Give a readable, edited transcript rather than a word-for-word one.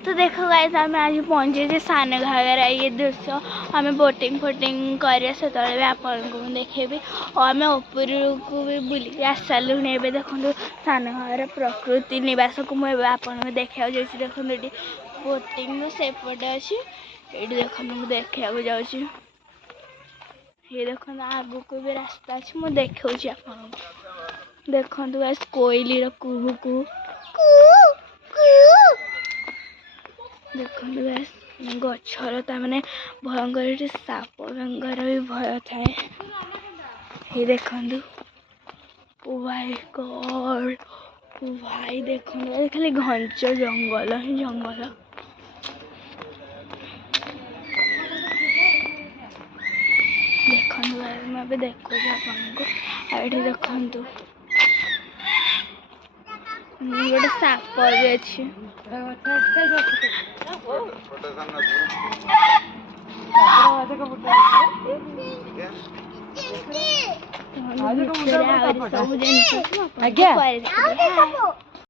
तो देखो गाइस आम आज पहुँचे सान घागरा ये दृश्य आम बोटिंग फोटिंग कर से आपको देखेबी और आम ऊपर को भी बुलिक आस सारू देखो सान घागरा प्रकृति निवास को मुझे आपको देखा जाऊँगी देखो ये बोटिंग सेपटे अच्छी ये देखो देखा जाऊँगी ये देखो आगु को भी रास्ता अच्छी मुझे देखी आपको देखो गाइस कोयली कुहू कुहू देखो गाइस गछर ताने भयंकर साप बेंगर भी भय थाए ये देखो ओ भाई गॉड ओ भाई देखो खाली घंच जंगल ही जंगल देखो मैं देखो आपको देखु गोटे साप भी अच्छी सब